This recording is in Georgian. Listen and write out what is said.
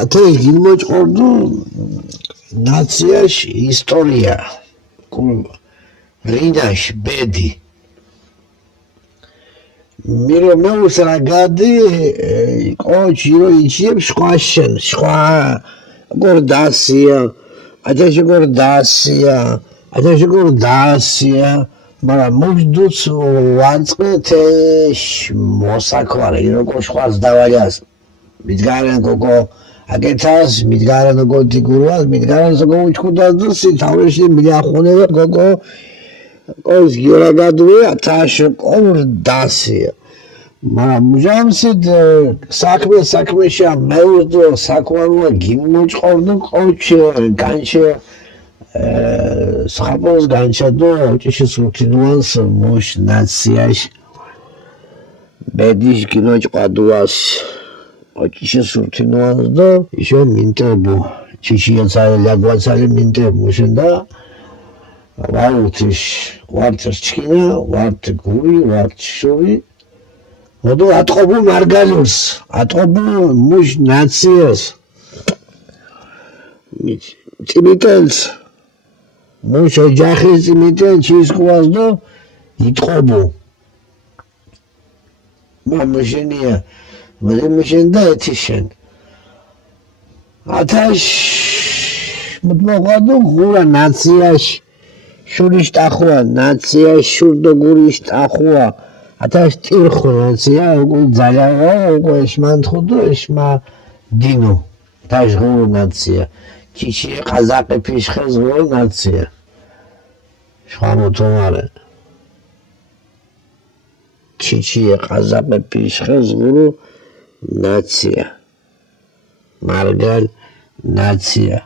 ათე გილმოჭყორდუ ნაციაში ისტორია რინაშ ბედი მირო მეუსრაგადი კოჩირო იჩიებ სხვა გორდასია ათეში გორდასია მაგრამ მუშდუც ვანწყეთეშ მოსაქვარე როგორ სხვას დავალიას მითგარენ გოგო აკეთას მითგარენ გოგო მითგარენ გოგო უჩქუდას დუსი თავში მიახონება გოგო კოს გიორაგადვე ათაშ გორდასია მაგრამ მუჟამსით საქმეშა მეუძო საქმეა გიმოჭყორდო ყოჩი განჩე სხაპოს განჩადო ოჭიშის რუთინუანს მოშ ნაციაში ბედიშ გიმოჭყადუას ოჭიშის რუთინუანს და ისო მინტერბო ჩიშიაცალი ლაგვაცალი მინტერბო შენდა ვარუთიშ ვარტის ჩკინა ვარტ გური ვარტ შური ოდო ატყობუ მარგალურს ატყობუ მუშ ნაციას წიმიტელს მუშ ოჯახის წიმიტელ ჩისხვას და იტყობუ მამუშენია მაშენდა ეთიშენ ათაშ მოდმოღადო ღურა ნაციაში შურიშ ტახუა ნაციაში შურდო გურიშ ტახუა ათაშ ტირხო ნაცია უკვე ძალავა უკვე ეშმანთხუდო ეშმა დინო თაშ ღურა ნაცია ჩიჩი ყაზაყი ფიშხეს ღურა ნაცია შხამოთომარე ჩიჩი ყაზაყი ფიშხეს ღურა ნაცია მარგალ ნაცია